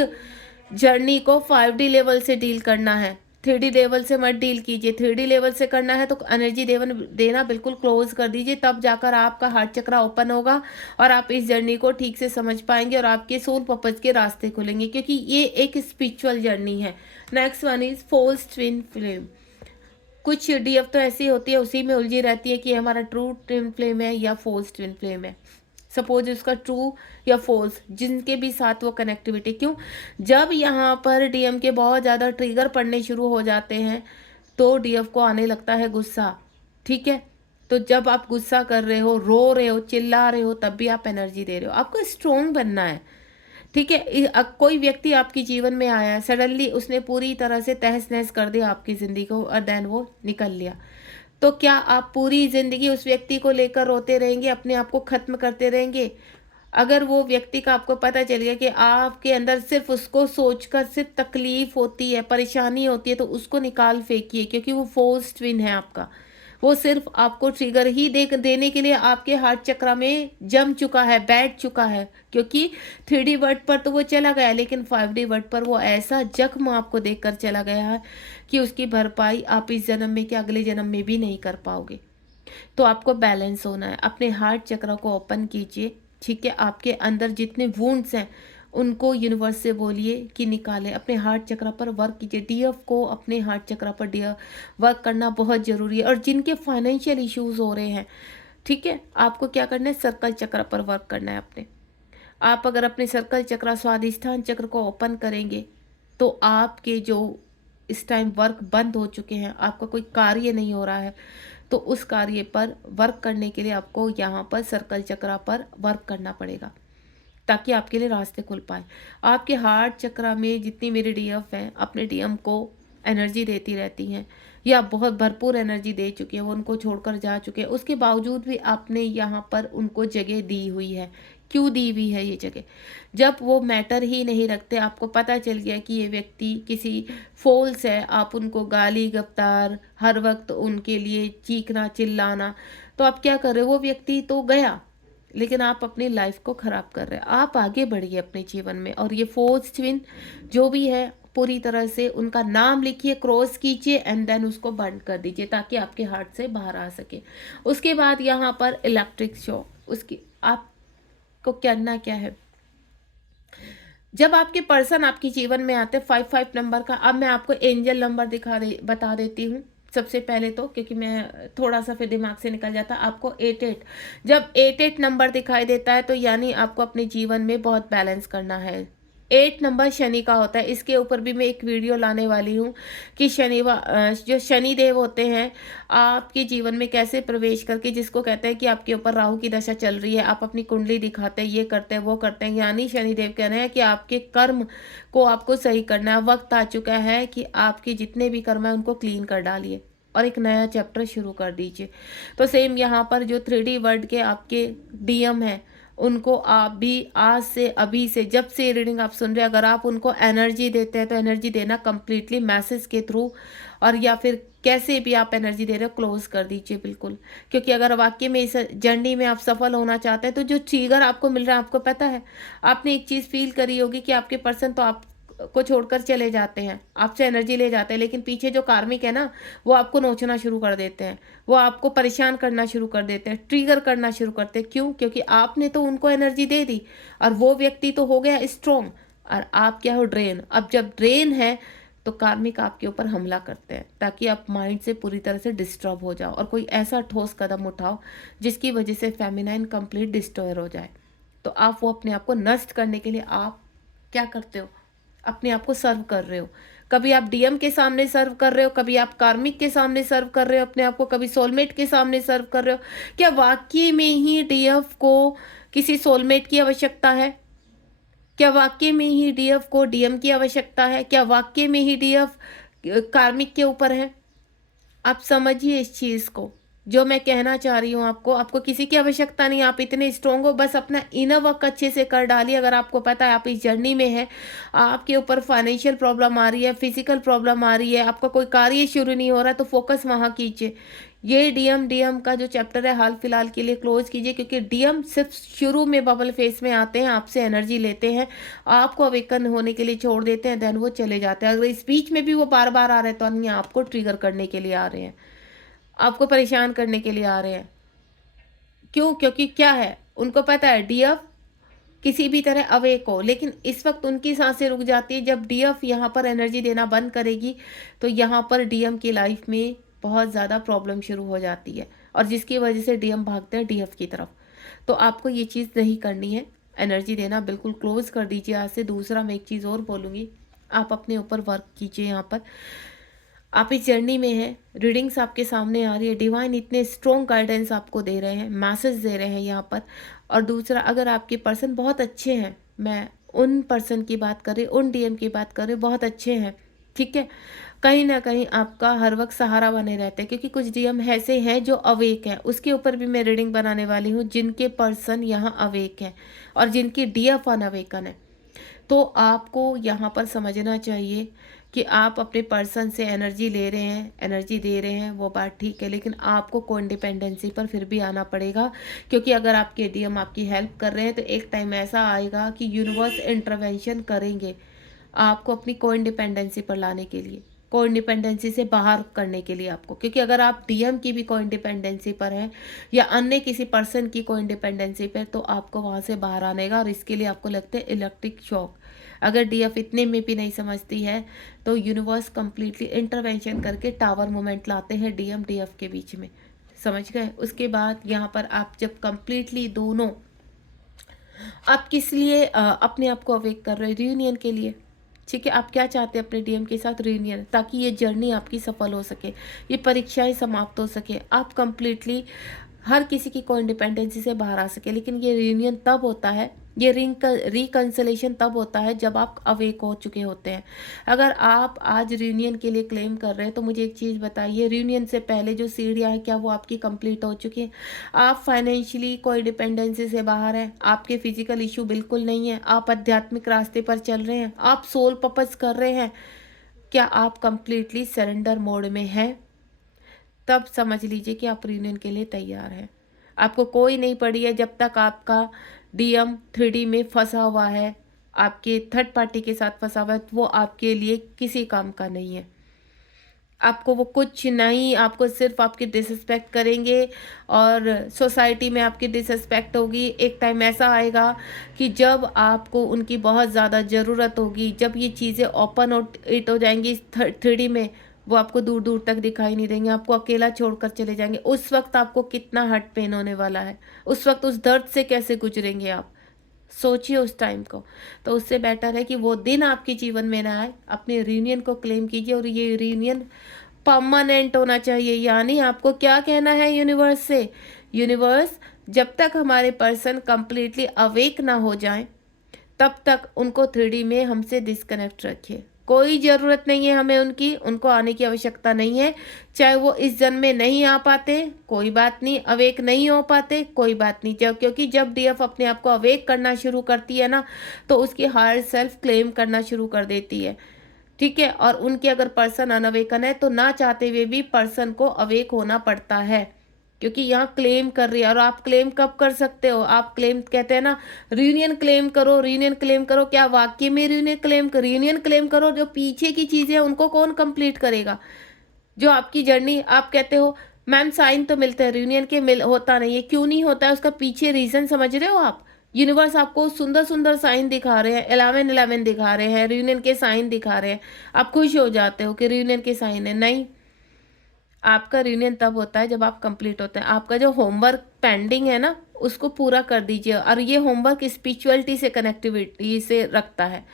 जर्नी को 5D लेवल से डील करना है। 3D लेवल से मत डील कीजिए, 3D लेवल से करना है तो एनर्जी देना बिल्कुल क्लोज कर दीजिए, तब जाकर आपका हार्ट चक्रा ओपन होगा और आप इस जर्नी को ठीक से समझ पाएंगे और आपके सोल पर्पस के रास्ते खुलेंगे, क्योंकि ये एक स्पिरिचुअल जर्नी है। Next one is false twin flame. कुछ डीएफ तो ऐसी होती है, उसी में उलझी रहती है कि हमारा ट्रू ट्विन फ्लेम है या फॉल्स ट्विन फ्लेम है। सपोज उसका ट्रू या फॉल्स, जिनके भी साथ वो कनेक्टिविटी। क्यों? जब यहाँ पर डीएम के बहुत ज़्यादा ट्रिगर पड़ने शुरू हो जाते हैं तो डीएफ को आने लगता है गुस्सा, ठीक है? तो जब आप गुस्सा कर रहे हो, रो रहे हो, चिल्ला रहे हो, तब भी आप एनर्जी दे रहे हो। आपको स्ट्रोंग बनना है, ठीक है? कोई व्यक्ति आपके जीवन में आया, सडनली उसने पूरी तरह से तहस नहस कर दिया आपकी ज़िंदगी को और देन वो निकल लिया। तो क्या आप पूरी ज़िंदगी उस व्यक्ति को लेकर रोते रहेंगे, अपने आप को ख़त्म करते रहेंगे? अगर वो व्यक्ति का आपको पता चल गया कि आपके अंदर सिर्फ उसको सोचकर सिर्फ तकलीफ होती है, परेशानी होती है, तो उसको निकाल फेंकिए, क्योंकि वो फोर्स ट्विन है आपका। वो सिर्फ आपको ट्रिगर ही देने के लिए आपके हार्ट चक्रा में जम चुका है, बैठ चुका है, क्योंकि 3D वर्ड पर तो वो चला गया, लेकिन 5D वर्ड पर वो ऐसा जख्म आपको देकर चला गया है कि उसकी भरपाई आप इस जन्म में कि अगले जन्म में भी नहीं कर पाओगे। तो आपको बैलेंस होना है, अपने हार्ट चक्र को ओपन कीजिए, ठीक है? आपके अंदर जितने वुंड्स हैं उनको यूनिवर्स से बोलिए कि निकाले, अपने हार्ट चक्र पर वर्क कीजिए। डीएफ को अपने हार्ट चक्र पर वर्क करना बहुत ज़रूरी है। और जिनके फाइनेंशियल इश्यूज हो रहे हैं, ठीक है, आपको क्या करना है, सर्कल चक्र पर वर्क करना है अपने। आप अगर अपने सर्कल चक्र, स्वादिष्ठान चक्र को ओपन करेंगे तो आपके जो इस टाइम वर्क बंद हो चुके हैं, आपका कोई कार्य नहीं हो रहा है, तो उस कार्य पर वर्क करने के लिए आपको यहाँ पर सर्कल चक्र पर वर्क करना पड़ेगा, ताकि आपके लिए रास्ते खुल पाए। आपके हार्ट चक्र में जितनी मेरी डीएफ हैं, अपने डीएम को एनर्जी देती रहती हैं या बहुत भरपूर एनर्जी दे चुकी है, वो उनको छोड़कर जा चुके हैं, उसके बावजूद भी आपने यहाँ पर उनको जगह दी हुई है। क्यों दी हुई है ये जगह? जब वो मैटर ही नहीं रखते, आपको पता चल गया कि ये व्यक्ति किसी फॉल्स है, आप उनको गाली गफ्तार, हर वक्त उनके लिए चीखना चिल्लाना, तो आप क्या कर रहे हो? वो व्यक्ति तो गया, लेकिन आप अपनी लाइफ को ख़राब कर रहे हैं। आप आगे बढ़िए अपने जीवन में, और ये फोर्स ट्विन जो भी है पूरी तरह से उनका नाम लिखिए, क्रॉस कीजिए एंड देन उसको बंद कर दीजिए, ताकि आपके हार्ट से बाहर आ सके। उसके बाद यहाँ पर इलेक्ट्रिक शॉक, उसकी आपको करना क्या है, जब आपके पर्सन आपके जीवन में आते 55 नंबर का, अब मैं आपको एंजल नंबर बता देती हूँ सबसे पहले तो, क्योंकि मैं थोड़ा सा फिर दिमाग से निकल जाता। आपको 88, जब 88 नंबर दिखाई देता है तो यानी आपको अपने जीवन में बहुत बैलेंस करना है। 8 नंबर शनि का होता है, इसके ऊपर भी मैं एक वीडियो लाने वाली हूँ कि जो शनि देव होते हैं आपके जीवन में कैसे प्रवेश करके, जिसको कहते हैं कि आपके ऊपर राहु की दशा चल रही है, आप अपनी कुंडली दिखाते हैं, ये करते हैं वो करते हैं, यानी शनि देव कह रहे हैं कि आपके कर्म को आपको सही करना है। वक्त आ चुका है कि आपके जितने भी कर्म है उनको क्लीन कर डालिए और एक नया चैप्टर शुरू कर दीजिए। तो सेम यहाँ पर जो 3D वर्ड के आपके डीएम है उनको आप भी आज से, अभी से, जब से ये रीडिंग आप सुन रहे हैं, अगर आप उनको एनर्जी देते हैं तो एनर्जी देना कंप्लीटली मैसेज के थ्रू, और या फिर कैसे भी आप एनर्जी दे रहे हो क्लोज कर दीजिए बिल्कुल। क्योंकि अगर वाकई में इस जर्नी में आप सफल होना चाहते हैं तो जो ट्रिगर आपको मिल रहा है, आपको पता है, आपने एक चीज़ फील करी होगी कि आपके पर्सन तो आप को छोड़कर चले जाते हैं, आपसे एनर्जी ले जाते हैं, लेकिन पीछे जो कार्मिक है ना, वो आपको नोचना शुरू कर देते हैं, वो आपको परेशान करना शुरू कर देते हैं, ट्रिगर करना शुरू करते हैं। क्यों? क्योंकि आपने तो उनको एनर्जी दे दी और वो व्यक्ति तो हो गया स्ट्रोंग, और आप क्या हो, ड्रेन। अब जब ड्रेन है तो कार्मिक आपके ऊपर हमला करते हैं ताकि आप माइंड से पूरी तरह से डिस्टर्ब हो जाओ और कोई ऐसा ठोस कदम उठाओ जिसकी वजह से फेमिनाइन कंप्लीट डिस्ट्रॉयर हो जाए। तो आप वो अपने आप को नष्ट करने के लिए आप क्या करते हो, अपने आप को सर्व कर रहे हो। कभी आप डीएम के सामने सर्व कर रहे हो, कभी आप कार्मिक के सामने सर्व कर रहे हो अपने आप को, कभी सोलमेट के सामने सर्व कर रहे हो। क्या वाकई में ही डीएफ को किसी सोलमेट की आवश्यकता है? क्या वाकई में ही डीएफ को डीएम की आवश्यकता है? क्या वाकई में ही डीएफ कार्मिक के ऊपर है? आप समझिए इस चीज़ को, जो मैं कहना चाह रही हूँ आपको। आपको किसी की आवश्यकता नहीं, आप इतने स्ट्रोंग हो, बस अपना इनर वर्क अच्छे से कर डालिए। अगर आपको पता है आप इस जर्नी में है, आपके ऊपर फाइनेंशियल प्रॉब्लम आ रही है, फिजिकल प्रॉब्लम आ रही है, आपका कोई कार्य शुरू नहीं हो रहा, तो फोकस वहाँ कीजिए। ये डीएम का जो चैप्टर है हाल फिलहाल के लिए क्लोज कीजिए, क्योंकि डीएम सिर्फ शुरू में बबल फेस में आते हैं, आपसे एनर्जी लेते हैं, आपको अवेकन होने के लिए छोड़ देते हैं, देन वो चले जाते हैं। अगर इस बीच में भी वो बार बार आ रहे हैं तो नहीं, आपको ट्रिगर करने के लिए आ रहे हैं, आपको परेशान करने के लिए आ रहे हैं। क्यों? क्योंकि क्या है, उनको पता है डीएफ किसी भी तरह अवेक हो, लेकिन इस वक्त उनकी सांसें रुक जाती है। जब डीएफ यहाँ पर एनर्जी देना बंद करेगी तो यहाँ पर डीएम की लाइफ में बहुत ज़्यादा प्रॉब्लम शुरू हो जाती है, और जिसकी वजह से डीएम भागते हैं डीएफ की तरफ। तो आपको ये चीज़ नहीं करनी है, एनर्जी देना बिल्कुल क्लोज कर दीजिए आज से। दूसरा मैं एक चीज़ और बोलूँगी, आप अपने ऊपर वर्क कीजिए। यहाँ पर आप इस जर्नी में हैं, रीडिंग्स आपके सामने आ रही है, डिवाइन इतने स्ट्रॉन्ग गाइडेंस आपको दे रहे हैं, मैसेज दे रहे हैं यहाँ पर। और दूसरा, अगर आपके पर्सन बहुत अच्छे हैं, मैं उन पर्सन की बात कर रही, उन डीएम की बात कर रही, बहुत अच्छे हैं, ठीक है, कहीं ना कहीं आपका हर वक्त सहारा बने रहते हैं। क्योंकि कुछ डीएम ऐसे हैं जो अवेक हैं, उसके ऊपर भी मैं रीडिंग बनाने वाली हूँ, जिनके पर्सन यहाँ अवेक हैं और जिनकी डीएफ अनअवेकन है। तो आपको यहाँ पर समझना चाहिए कि आप अपने पर्सन से एनर्जी ले रहे हैं, एनर्जी दे रहे हैं, वो बात ठीक है, लेकिन आपको को इंडिपेंडेंसी पर फिर भी आना पड़ेगा। क्योंकि अगर आपके डीएम आपकी हेल्प कर रहे हैं तो एक टाइम ऐसा आएगा कि यूनिवर्स इंटरवेंशन करेंगे आपको अपनी को इंडिपेंडेंसी पर लाने के लिए, को इंडिपेंडेंसी से बाहर करने के लिए आपको। क्योंकि अगर आप डीएम की भी को इंडिपेंडेंसी पर हैं या अन्य किसी पर्सन की को इंडिपेंडेंसी पर, तो आपको वहाँ से बाहर आने का, और इसके लिए आपको लगता है इलेक्ट्रिक शॉक। अगर डीएफ इतने में भी नहीं समझती है तो यूनिवर्स कंप्लीटली इंटरवेंशन करके टावर मोमेंट लाते हैं डीएम डीएफ के बीच में, समझ गए। उसके बाद यहाँ पर आप जब कंप्लीटली दोनों, आप किस लिए अपने आप को अवेक कर रहे हो, रियूनियन के लिए, ठीक है। आप क्या चाहते हैं अपने डीएम के साथ, रियूनियन, ताकि ये जर्नी आपकी सफल हो सके, ये परीक्षाएं समाप्त हो सके, आप कंप्लीटली हर किसी की को इंडिपेंडेंसी से बाहर आ सके। लेकिन ये रियूनियन तब होता है, ये रिकंसलेशन तब होता है जब आप अवेक हो चुके होते हैं। अगर आप आज रियूनियन के लिए क्लेम कर रहे हैं तो मुझे एक चीज़ बताइए, रियूनियन से पहले जो सीढ़ियाँ हैं क्या वो आपकी कंप्लीट हो चुकी हैं? आप फाइनेंशियली कोई डिपेंडेंसी से बाहर हैं, आपके फिजिकल इशू बिल्कुल नहीं है, आप आध्यात्मिक रास्ते पर चल रहे हैं, आप सोल पर्पस कर रहे हैं, क्या आप कंप्लीटली सरेंडर मोड में हैं? तब समझ लीजिए कि आप रियूनियन के लिए तैयार हैं। आपको कोई नहीं पड़ी है जब तक आपका डीएम 3D में फंसा हुआ है, आपके थर्ड पार्टी के साथ फंसा हुआ है, तो वो आपके लिए किसी काम का नहीं है। आपको वो कुछ नहीं, आपको सिर्फ आपकी डिसरिस्पेक्ट करेंगे और सोसाइटी में आपकी डिसरिस्पेक्ट होगी। एक टाइम ऐसा आएगा कि जब आपको उनकी बहुत ज़्यादा ज़रूरत होगी, जब ये चीज़ें ओपन इट हो जाएंगी 3D में, वो आपको दूर दूर तक दिखाई नहीं देंगे, आपको अकेला छोड़कर चले जाएंगे। उस वक्त आपको कितना हर्ट पेन होने वाला है, उस वक्त उस दर्द से कैसे गुजरेंगे आप, सोचिए उस टाइम को। तो उससे बेटर है कि वो दिन आपके जीवन में ना आए, अपने रियूनियन को क्लेम कीजिए, और ये रियूनियन परमानेंट होना चाहिए। यानी आपको क्या कहना है यूनिवर्स से, यूनिवर्स जब तक हमारे पर्सन कंप्लीटली अवेक ना हो जाएं तब तक उनको 3D में हमसे डिस्कनेक्ट रखिए। कोई ज़रूरत नहीं है हमें उनकी, उनको आने की आवश्यकता नहीं है। चाहे वो इस जन्म में नहीं आ पाते, कोई बात नहीं, अवेक नहीं हो पाते, कोई बात नहीं। जब क्योंकि जब डीएफ अपने आप को अवेक करना शुरू करती है ना, तो उसकी हायर सेल्फ क्लेम करना शुरू कर देती है, ठीक है? और उनके अगर पर्सन अनअवेकन है, तो ना चाहते हुए भी पर्सन को अवेक होना पड़ता है, क्योंकि यहाँ क्लेम कर रही है। और आप क्लेम कब कर सकते हो? आप क्लेम कहते हैं ना, रीयूनियन क्लेम करो, रीयूनियन क्लेम करो। क्या वाकई में रीयूनियन क्लेम करो? जो पीछे की चीज़ें हैं उनको कौन कंप्लीट करेगा? जो आपकी जर्नी, आप कहते हो मैम साइन तो मिलते हैं, रीयूनियन के मिल होता नहीं है। क्यों नहीं होता है? उसका पीछे रीज़न समझ रहे हो आप? यूनिवर्स आपको सुंदर सुंदर साइन दिखा रहे हैं, 11-11 दिखा रहे हैं, रीयूनियन के साइन दिखा रहे हैं। आप खुश हो जाते हो कि रीयूनियन के साइन है। नहीं, आपका रियूनियन तब होता है जब आप कंप्लीट होते हैं। आपका जो होमवर्क पेंडिंग है ना, उसको पूरा कर दीजिए। और ये होमवर्क स्पिरिचुअलिटी से कनेक्टिविटी से रखता है।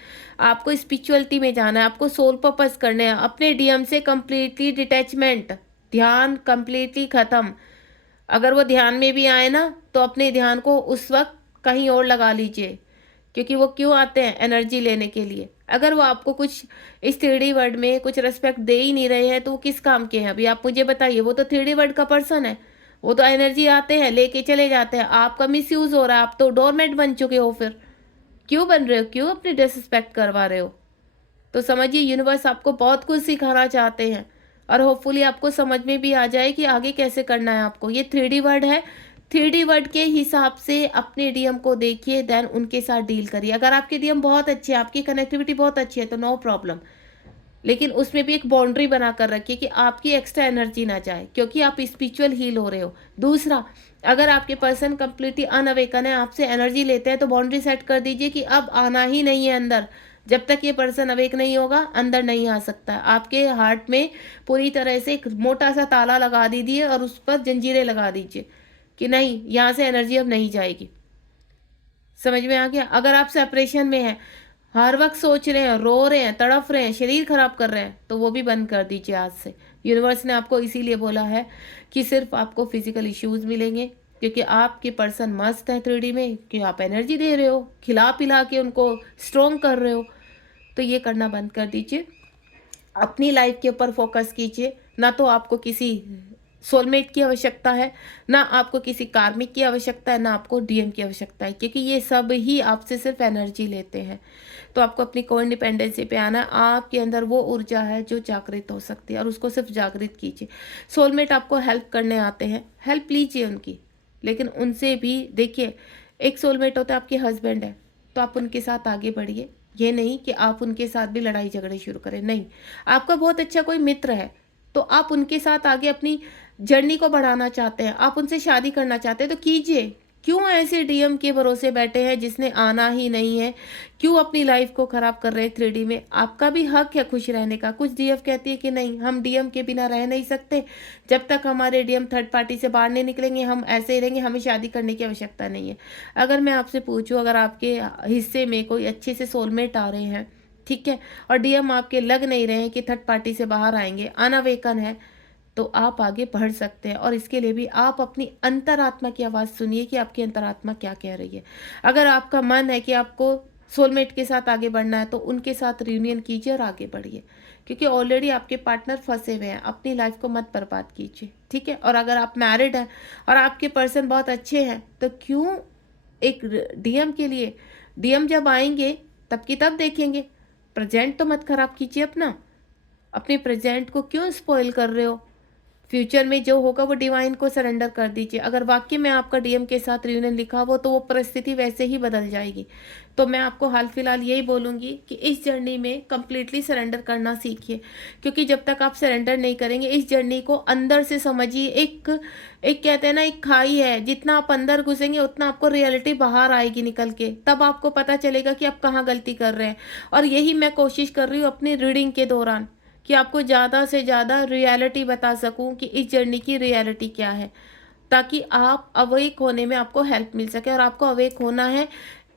आपको स्पिरिचुअलिटी में जाना है, आपको सोल पर्पस करने हैं, अपने डीएम से कंप्लीटली डिटैचमेंट, ध्यान कंप्लीटली खत्म। अगर वो ध्यान में भी आए ना, तो अपने ध्यान को उस वक्त कहीं और लगा लीजिए, क्योंकि वो क्यों आते हैं? एनर्जी लेने के लिए। अगर वो आपको कुछ इस 3D वर्ल्ड में कुछ रिस्पेक्ट दे ही नहीं रहे हैं, तो वो किस काम के हैं? अभी आप मुझे बताइए। वो तो 3D वर्ल्ड का पर्सन है, वो तो एनर्जी आते हैं, लेके चले जाते हैं। आपका मिसयूज हो रहा है, आप तो डोरमेट बन चुके हो। फिर क्यों बन रहे हो? क्यों अपनी डिसरिस्पेक्ट करवा रहे हो? तो समझिए, यूनिवर्स आपको बहुत कुछ सिखाना चाहते हैं, और होपफुली आपको समझ में भी आ जाए कि आगे कैसे करना है आपको। ये 3D वर्ड है, 3D वर्ड के हिसाब से अपने डीएम को देखिए, देन उनके साथ डील करिए। अगर आपके डीएम बहुत अच्छे हैं, आपकी कनेक्टिविटी बहुत अच्छी है, तो नो प्रॉब्लम। लेकिन उसमें भी एक बाउंड्री बना कर रखिए कि आपकी एक्स्ट्रा एनर्जी ना जाए, क्योंकि आप स्पिरिचुअल हील हो रहे हो। दूसरा, अगर आपके पर्सन कंप्लीटली अनअवेकन है, आपसे एनर्जी लेते हैं, तो बाउंड्री सेट कर दीजिए कि अब आना ही नहीं है अंदर। जब तक ये पर्सन अवेक नहीं होगा, अंदर नहीं आ सकता। आपके हार्ट में पूरी तरह से एक मोटा सा ताला लगा दीजिए, और उस पर जंजीरें लगा दीजिए कि नहीं, यहाँ से एनर्जी अब नहीं जाएगी। समझ में आ गया? अगर आप सेपरेशन में हैं, हर वक्त सोच रहे हैं, रो रहे हैं, तड़फ रहे हैं, शरीर खराब कर रहे हैं, तो वो भी बंद कर दीजिए आज से। यूनिवर्स ने आपको इसीलिए बोला है कि सिर्फ आपको फिजिकल इश्यूज मिलेंगे, क्योंकि आपके पर्सन मस्त है 3D में, कि आप एनर्जी दे रहे हो, खिला पिला के उनको स्ट्रॉन्ग कर रहे हो। तो ये करना बंद कर दीजिए, अपनी लाइफ के ऊपर फोकस कीजिए। ना तो आपको किसी सोलमेट की आवश्यकता है, ना आपको किसी कार्मिक की आवश्यकता है, ना आपको डीएम की आवश्यकता है, क्योंकि ये सब ही आपसे सिर्फ एनर्जी लेते हैं। तो आपको अपनी को इंडिपेंडेंसी पे आना है। आपके अंदर वो ऊर्जा है जो जागृत हो सकती है, और उसको सिर्फ जागृत कीजिए। सोलमेट आपको हेल्प करने आते हैं, हेल्प लीजिए उनकी, लेकिन उनसे भी देखिए, एक सोलमेट होता है आपके हस्बैंड है, तो आप उनके साथ आगे बढ़िए। ये नहीं कि आप उनके साथ भी लड़ाई झगड़े शुरू करें, नहीं। आपका बहुत अच्छा कोई मित्र है, तो आप उनके साथ आगे अपनी जर्नी को बढ़ाना चाहते हैं, आप उनसे शादी करना चाहते हैं, तो कीजिए। क्यों ऐसे डीएम के भरोसे बैठे हैं जिसने आना ही नहीं है? क्यों अपनी लाइफ को खराब कर रहे हैं 3D में? आपका भी हक है खुश रहने का। कुछ डीएफ कहती है कि नहीं, हम डीएम के बिना रह नहीं सकते, जब तक हमारे डीएम थर्ड पार्टी से बाहर नहीं निकलेंगे हम ऐसे ही रहेंगे, हमें शादी करने की आवश्यकता नहीं है। अगर मैं आपसे पूछूं, अगर आपके हिस्से में कोई अच्छे से सोलमेट आ रहे हैं, ठीक है, और डीएम आपके लग नहीं रहे हैं कि थर्ड पार्टी से बाहर आएंगे, अनअवेकन है, तो आप आगे बढ़ सकते हैं। और इसके लिए भी आप अपनी अंतरात्मा की आवाज़ सुनिए कि आपकी अंतरात्मा क्या कह रही है। अगर आपका मन है कि आपको सोलमेट के साथ आगे बढ़ना है, तो उनके साथ रियूनियन कीजिए और आगे बढ़िए, क्योंकि ऑलरेडी आपके पार्टनर फंसे हुए हैं। अपनी लाइफ को मत बर्बाद कीजिए, ठीक है? और अगर आप मैरिड हैं और आपके पर्सन बहुत अच्छे हैं, तो क्यों एक डीएम के लिए, डीएम जब आएंगे तब की तब देखेंगे। प्रेजेंट तो मत खराब कीजिए अपना, अपने प्रेजेंट को क्यों स्पॉइल कर रहे हो? फ्यूचर में जो होगा वो डिवाइन को सरेंडर कर दीजिए। अगर वाकई में आपका डीएम के साथ रियूनियन लिखा हो, तो वो परिस्थिति वैसे ही बदल जाएगी। तो मैं आपको हाल फिलहाल यही बोलूँगी कि इस जर्नी में कम्प्लीटली सरेंडर करना सीखिए, क्योंकि जब तक आप सरेंडर नहीं करेंगे, इस जर्नी को अंदर से समझिए। एक एक कहते हैं ना, एक खाई है, जितना आप अंदर घुसेंगे उतना आपको रियलिटी बाहर आएगी निकल के, तब आपको पता चलेगा कि आप कहाँ गलती कर रहे हैं। और यही मैं कोशिश कर रही हूँ अपनी रीडिंग के दौरान, कि आपको ज़्यादा से ज़्यादा रियलिटी बता सकूं कि इस जर्नी की रियलिटी क्या है, ताकि आप अवेक होने में आपको हेल्प मिल सके। और आपको अवेक होना है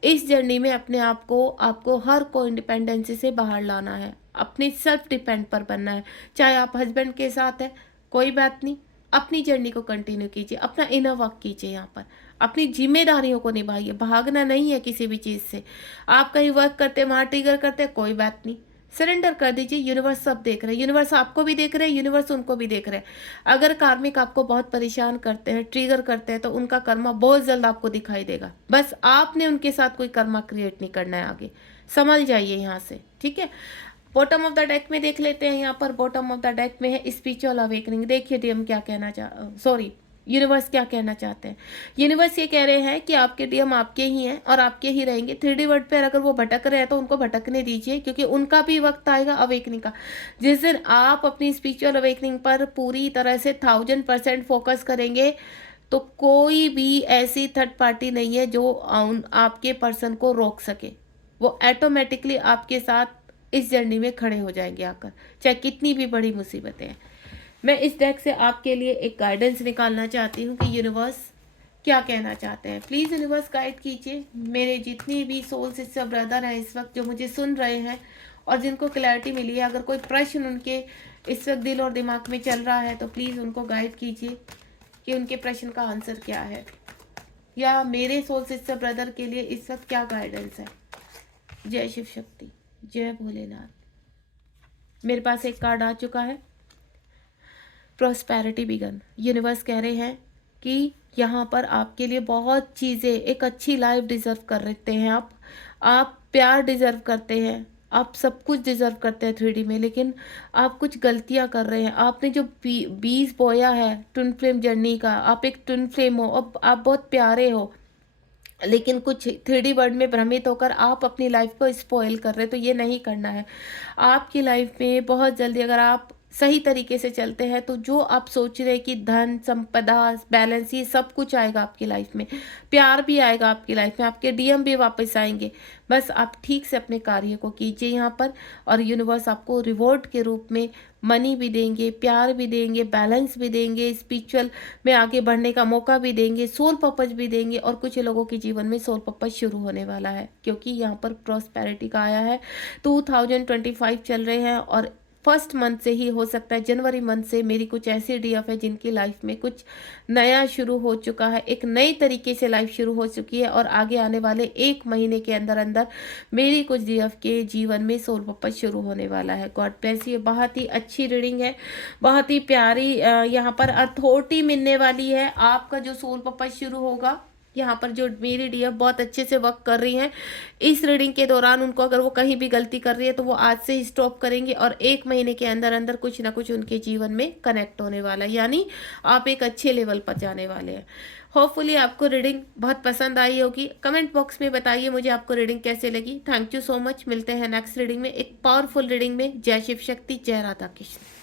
इस जर्नी में, अपने आप को, आपको हर को इंडिपेंडेंसी से बाहर लाना है, अपनी सेल्फ डिपेंड पर बनना है। चाहे आप हस्बैंड के साथ है, कोई बात नहीं, अपनी जर्नी को कंटिन्यू कीजिए, अपना इनर वर्क कीजिए, यहाँ पर अपनी जिम्मेदारियों को निभाइए। भागना नहीं है किसी भी चीज़ से। आप कहीं वर्क करते, वहाँ ट्रिगर करते, कोई बात नहीं, सरेंडर कर दीजिए। यूनिवर्स सब देख रहे हैं, यूनिवर्स आपको भी देख रहे हैं, यूनिवर्स उनको भी देख रहे हैं। अगर कार्मिक आपको बहुत परेशान करते हैं, ट्रिगर करते हैं, तो उनका कर्मा बहुत जल्द आपको दिखाई देगा। बस आपने उनके साथ कोई कर्मा क्रिएट नहीं करना है आगे। समझ जाइए यहाँ से, ठीक है। बॉटम ऑफ द डेक में देख लेते हैं। यहाँ पर बॉटम ऑफ द डेक में है स्पिरिचुअल अवेकनिंग। देखिए डीएम क्या कहना सॉरी, यूनिवर्स क्या कहना चाहते हैं। यूनिवर्स ये कह रहे हैं कि आपके डीएम आपके ही हैं और आपके ही रहेंगे। 3D वर्ड पर अगर वो भटक रहे हैं तो उनको भटकने दीजिए, क्योंकि उनका भी वक्त आएगा अवेकनिंग का। जिस दिन आप अपनी स्पिरिचुअल अवेकनिंग पर पूरी तरह से 1000% फोकस करेंगे, तो कोई भी ऐसी थर्ड पार्टी नहीं है जो आपके पर्सन को रोक सके। वो ऑटोमेटिकली आपके साथ इस जर्नी में खड़े हो जाएंगे आकर, चाहे कितनी भी बड़ी मुसीबतें हैं। मैं इस डेक से आपके लिए एक गाइडेंस निकालना चाहती हूँ कि यूनिवर्स क्या कहना चाहते हैं। प्लीज़ यूनिवर्स गाइड कीजिए मेरे जितनी भी सोल सिस्टर ब्रदर हैं इस वक्त जो मुझे सुन रहे हैं और जिनको क्लैरिटी मिली है। अगर कोई प्रश्न उनके इस वक्त दिल और दिमाग में चल रहा है तो प्लीज़ उनको गाइड कीजिए कि उनके प्रश्न का आंसर क्या है, या मेरे सोल सिस्टर ब्रदर के लिए इस वक्त क्या गाइडेंस है। जय शिव शक्ति, जय भोलेनाथ। मेरे पास एक कार्ड आ चुका है, प्रॉस्पेरिटी बिगन। यूनिवर्स कह रहे हैं कि यहाँ पर आपके लिए बहुत चीज़ें, एक अच्छी लाइफ डिजर्व करते हैं आप प्यार डिजर्व करते हैं, आप सब कुछ डिजर्व करते हैं 3D में। लेकिन आप कुछ गलतियाँ कर रहे हैं। आपने जो बीज बोया है ट्विन फ्लेम जर्नी का, आप एक ट्विन फ्लेम हो, अब आप बहुत प्यारे हो, लेकिन कुछ 3D वर्ल्ड में भ्रमित होकर आप अपनी लाइफ को स्पॉइल कर रहे हैं। तो ये नहीं करना है। आपकी लाइफ में बहुत जल्दी अगर आप सही तरीके से चलते हैं तो जो आप सोच रहे हैं कि धन संपदा बैलेंस ये सब कुछ आएगा आपकी लाइफ में, प्यार भी आएगा आपकी लाइफ में, आपके डीएम भी वापस आएंगे। बस आप ठीक से अपने कार्य को कीजिए यहाँ पर, और यूनिवर्स आपको रिवॉर्ड के रूप में मनी भी देंगे, प्यार भी देंगे, बैलेंस भी देंगे, स्पिरिचुअल में आगे बढ़ने का मौका भी देंगे, सोल पर्पज भी देंगे। और कुछ लोगों के जीवन में सोल पर्पज शुरू होने वाला है, क्योंकि यहाँ पर प्रॉस्पेरिटी का आया है। 2025 चल रहे हैं और फर्स्ट मंथ से ही हो सकता है, जनवरी मंथ से मेरी कुछ ऐसी डीएफ है जिनकी लाइफ में कुछ नया शुरू हो चुका है, एक नई तरीके से लाइफ शुरू हो चुकी है। और आगे आने वाले 1 महीने के अंदर अंदर मेरी कुछ डीएफ के जीवन में सोल पर्पज शुरू होने वाला है। God bless you. बहुत ही अच्छी रीडिंग है, बहुत ही प्यारी। यहाँ पर अथॉरिटी मिलने वाली है। आपका जो सोल पर्पज शुरू होगा, यहाँ पर जो मेरी डीएफ बहुत अच्छे से वर्क कर रही हैं इस रीडिंग के दौरान, उनको अगर वो कहीं भी गलती कर रही है तो वो आज से ही स्टॉप करेंगे और 1 महीने के अंदर अंदर कुछ ना कुछ उनके जीवन में कनेक्ट होने वाला है, यानी आप एक अच्छे लेवल पर जाने वाले हैं। होपफुली आपको रीडिंग बहुत पसंद आई होगी। कमेंट बॉक्स में बताइए मुझे आपको रीडिंग कैसे लगी। Thank you so much. मिलते हैं नेक्स्ट रीडिंग में, एक पावरफुल रीडिंग में। जय शिव शक्ति, जय राधा कृष्ण।